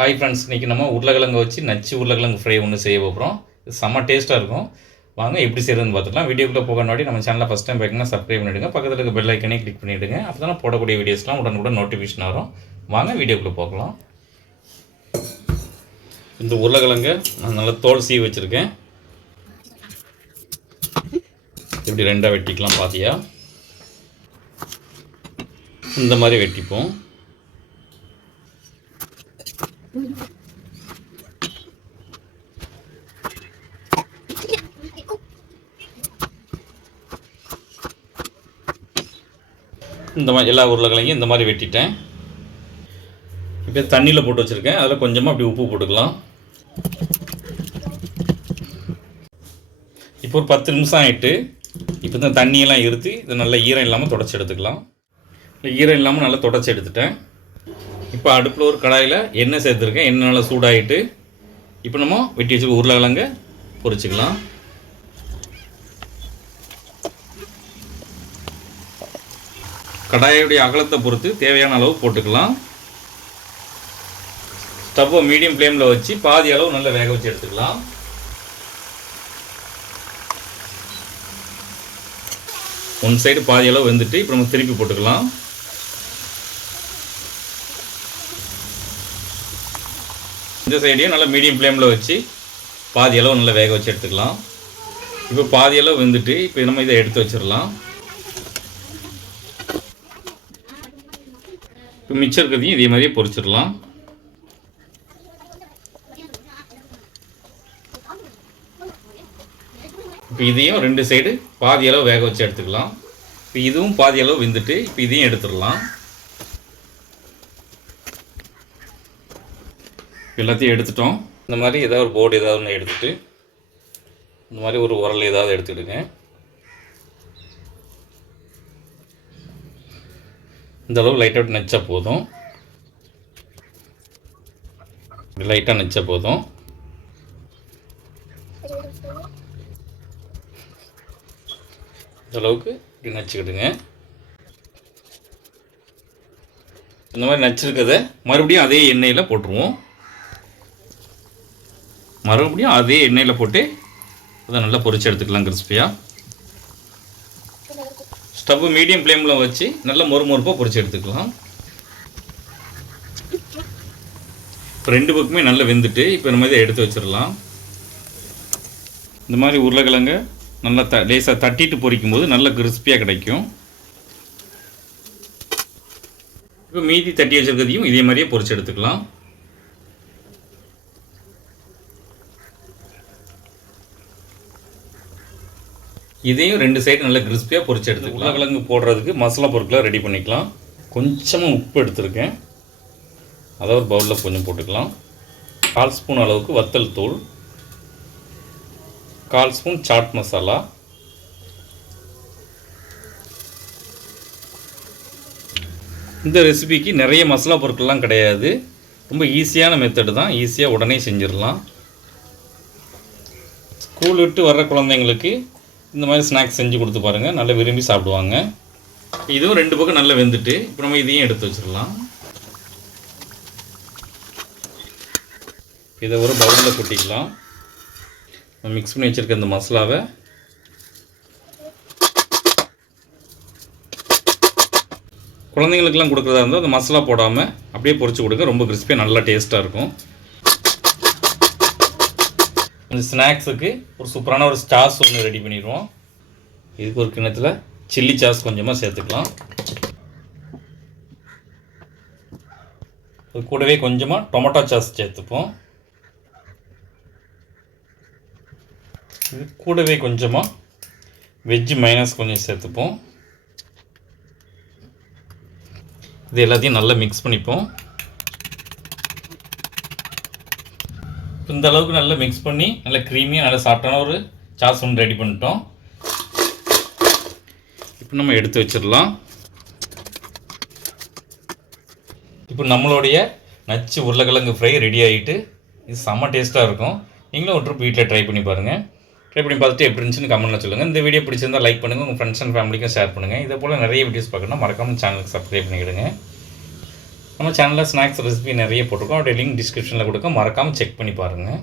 Hi friends இன்றைக்கி நம்ம உருளைக்கிழங்கு வச்சு நச்சு உருளைக்கிழங்கு ஃப்ரை ஒன்று செய்ய போகிறோம் இது செம்ம டேஸ்ட்டாக இருக்கும். வாங்க எப்படி செய்யறதுன்னு பார்த்துக்கலாம். வீடியோக்குள்ளே போக முன்னாடி நம்ம சேனலை ஃபஸ்ட் டைம் பார்க்கணும்னா சப்ஸ்கிரைப் பண்ணிவிடுங்க பக்கத்தில் இருக்க பெல் ஐக்கனே கிளிக் பண்ணிவிடுங்க அப்போ தான் போடக்கூடிய வீடியோஸ்லாம் உடனுக்குடன் நோட்டிஃபிகேஷன் வரும். வாங்க வீடியோக்குள்ளே போகலாம். இந்த உருளைக்கிழங்கு நான் நல்லா தோல் சீவி வச்சுருக்கேன். இப்படி ரெண்டாக வெட்டிக்கலாம் பாத்தியா? இந்த மாதிரி வெட்டிப்போம். இந்த மாதிரி எல்லா உருளைக்கிழங்கும் இந்த மாதிரி வெட்டிட்டேன். இப்போ தண்ணியில் போட்டு வச்சுருக்கேன். அதில் கொஞ்சமாக அப்படி உப்பு போட்டுக்கலாம். இப்போ ஒரு பத்து நிமிஷம் ஆகிட்டு இப்போ இந்த தண்ணியெல்லாம் இருத்து இதை நல்லா ஈரம் இல்லாமல் தொடச்சி எடுத்துக்கலாம். இல்லை ஈரம் இல்லாமல் நல்லா தொடச்சி எடுத்துட்டேன். இப்போ அடுப்பில் ஒரு கடாயில் எண்ணெய் சேர்த்துருக்கேன். எண்ணெய் நல்லா சூடாகிட்டு இப்போ நம்ம வெட்டி வச்சு உருளைக்கிழங்க பொரிச்சிக்கலாம். கடாயுடைய அகலத்தை பொறுத்து தேவையான அளவு போட்டுக்கலாம். ஸ்டவ்வை மீடியம் ஃப்ளேமில் வச்சு பாதி அளவு நல்லா வேக வச்சு எடுத்துக்கலாம். ஒன் சைடு பாதி அளவு வெந்துட்டு இப்போ நம்ம திருப்பி போட்டுக்கலாம். இந்த சைடையும் நல்லா மீடியம் ஃப்ளேமில் வச்சு பாதி அளவு நல்லா வேக வச்சு எடுத்துக்கலாம். இப்போ பாதி அளவு வெந்துட்டு இப்போ நம்ம இதை எடுத்து வச்சிடலாம். இப்போ மிச்சம் இருக்கிறதையும் இதே மாதிரியே பொறிச்சிடலாம். இப்போ இதையும் ரெண்டு சைடு பாதி அளவு வேக வச்சு எடுத்துக்கலாம். இப்போ இதுவும் பாதி அளவு வெந்துட்டு இப்போ இதையும் எடுத்துடலாம். எல்லாத்தையும் எடுத்துட்டோம். இந்த மாதிரி ஏதாவது ஒரு போர்டு ஏதாவது ஒன்று எடுத்துட்டு இந்த மாதிரி ஒரு உரல் ஏதாவது எடுத்துக்கிடுங்க. இந்த அளவு லைட்டாக நச்சா போதும். லைட்டாக நச்சா போதும். இந்த அளவுக்கு இப்படி நச்சுக்கிடுங்க. இந்த மாதிரி நச்சிருக்கதை மறுபடியும் அதே எண்ணெயில் போட்டுருவோம். மறுபடியும் அதே எண்ணெயில் போட்டு அதை நல்லா பொரிச்சு எடுத்துக்கலாம் கிறிஸ்பியாக ஸ்டவ் மீடியம் ஃப்ளேமில் வச்சு நல்லா மொறு மொறுப்பாக பொறிச்சு எடுத்துக்கலாம். இப்போ ரெண்டு பக்கமே நல்லா வெந்துட்டு இப்போ நம்ம இதை எடுத்து வச்சிடலாம். இந்த மாதிரி உருளைக்கிழங்க நல்லா த லேசாக தட்டிட்டு பொரிக்கும் போது நல்ல கிறிஸ்பியாக கிடைக்கும். இப்போ மீதி தட்டி வச்சிருக்கிறதையும் இதே மாதிரியே பொறிச்சு எடுத்துக்கலாம். இதையும் ரெண்டு சைடு நல்லா கிறிஸ்பியாக பொரிச்சு எடுத்துக்கலாம். உருளைக்கிழங்கு போடுறதுக்கு மசாலா பொருட்களை ரெடி பண்ணிக்கலாம். கொஞ்சமாக உப்பு எடுத்திருக்கேன். அதை ஒரு பவுலில் கொஞ்சம் போட்டுக்கலாம். கால் ஸ்பூன் அளவுக்கு வத்தல் தூள். கால் ஸ்பூன் சாட் மசாலா இந்த ரெசிபிக்கு நிறைய மசாலா பொருட்கள்லாம் கிடையாது. ரொம்ப ஈஸியான மெத்தடு தான். ஈஸியாக உடனே செஞ்சிடலாம். ஸ்கூல் விட்டு வர்ற குழந்தைங்களுக்கு இந்த மாதிரி ஸ்நாக்ஸ் செஞ்சு கொடுத்து பாருங்கள் நல்லா விரும்பி சாப்பிடுவாங்க. இதுவும் ரெண்டு பக்கம் நல்லா வெந்துட்டு இப்போ நம்ம இதையும் எடுத்து வச்சிடலாம். இதை ஒரு பவுலில் கொட்டிக்கலாம். மிக்ஸ் பண்ணி வச்சுருக்க இந்த மசாலாவை. குழந்தைங்களுக்கெல்லாம் கொடுக்குறதா இருந்தால் அந்த மசாலா போடாமல் அப்படியே பொரிச்சு கொடுங்க. ரொம்ப கிறிஸ்பியாக நல்லா டேஸ்ட்டாக இருக்கும். இந்த ஸ்நாக்ஸுக்கு ஒரு சூப்பரான ஒரு சாஸ் ஒன்று ரெடி பண்ணிடுவோம். இதுக்கு ஒரு கிண்ணத்தில் சில்லி சாஸ் கொஞ்சமாக சேர்த்துக்கலாம். அது கூடவே கொஞ்சமாக டொமேட்டோ சாஸ் சேர்த்துப்போம். இது கூடவே கொஞ்சமாக வெஜ்ஜு மைனஸ் கொஞ்சம் சேர்த்துப்போம். இது எல்லாத்தையும் நல்லா மிக்ஸ் பண்ணிப்போம். இந்த அளவுக்கு நல்லா மிக்ஸ் பண்ணி நல்லா க்ரீமியாக நல்லா சாஃப்டான ஒரு சாஸ் ஒன்று ரெடி பண்ணிட்டோம். இப்போ நம்ம எடுத்து வச்சிடலாம். இப்போ நம்மளுடைய நச்சு உருளைக்கிழங்கு ஃப்ரை ரெடி ஆகிட்டு இது செம்ம டேஸ்ட்டாக இருக்கும். நீங்களும் ஒரு ட்ரிப் வீட்டில் ட்ரை பண்ணி பாருங்கள் ட்ரை பண்ணி பார்த்துட்டு எப்படி இருந்துச்சுன்னு கமெண்ட்டில் சொல்லுங்கள் இந்த வீடியோ பிடிச்சிருந்தால் லைக் பண்ணுங்கள் உங்கள் ஃப்ரெண்ட்ஸ் அண்ட் ஃபேமிலிக்கும் ஷேர் பண்ணுங்கள் இதே போல் நிறைய வீடியோஸ் பார்க்கணும்னா மறக்காமல் சேனலுக்கு சப்ஸ்கிரைப் பண்ணிவிடுங்க நம்ம சேனலில் ஸ்நாக்ஸ் ரெசிபி நிறைய போட்டிருக்கோம். அப்படியே லிங்க் டிஸ்கிரிப்ஷனில் கொடுக்க மறக்காமல் செக் பண்ணி பாருங்கள்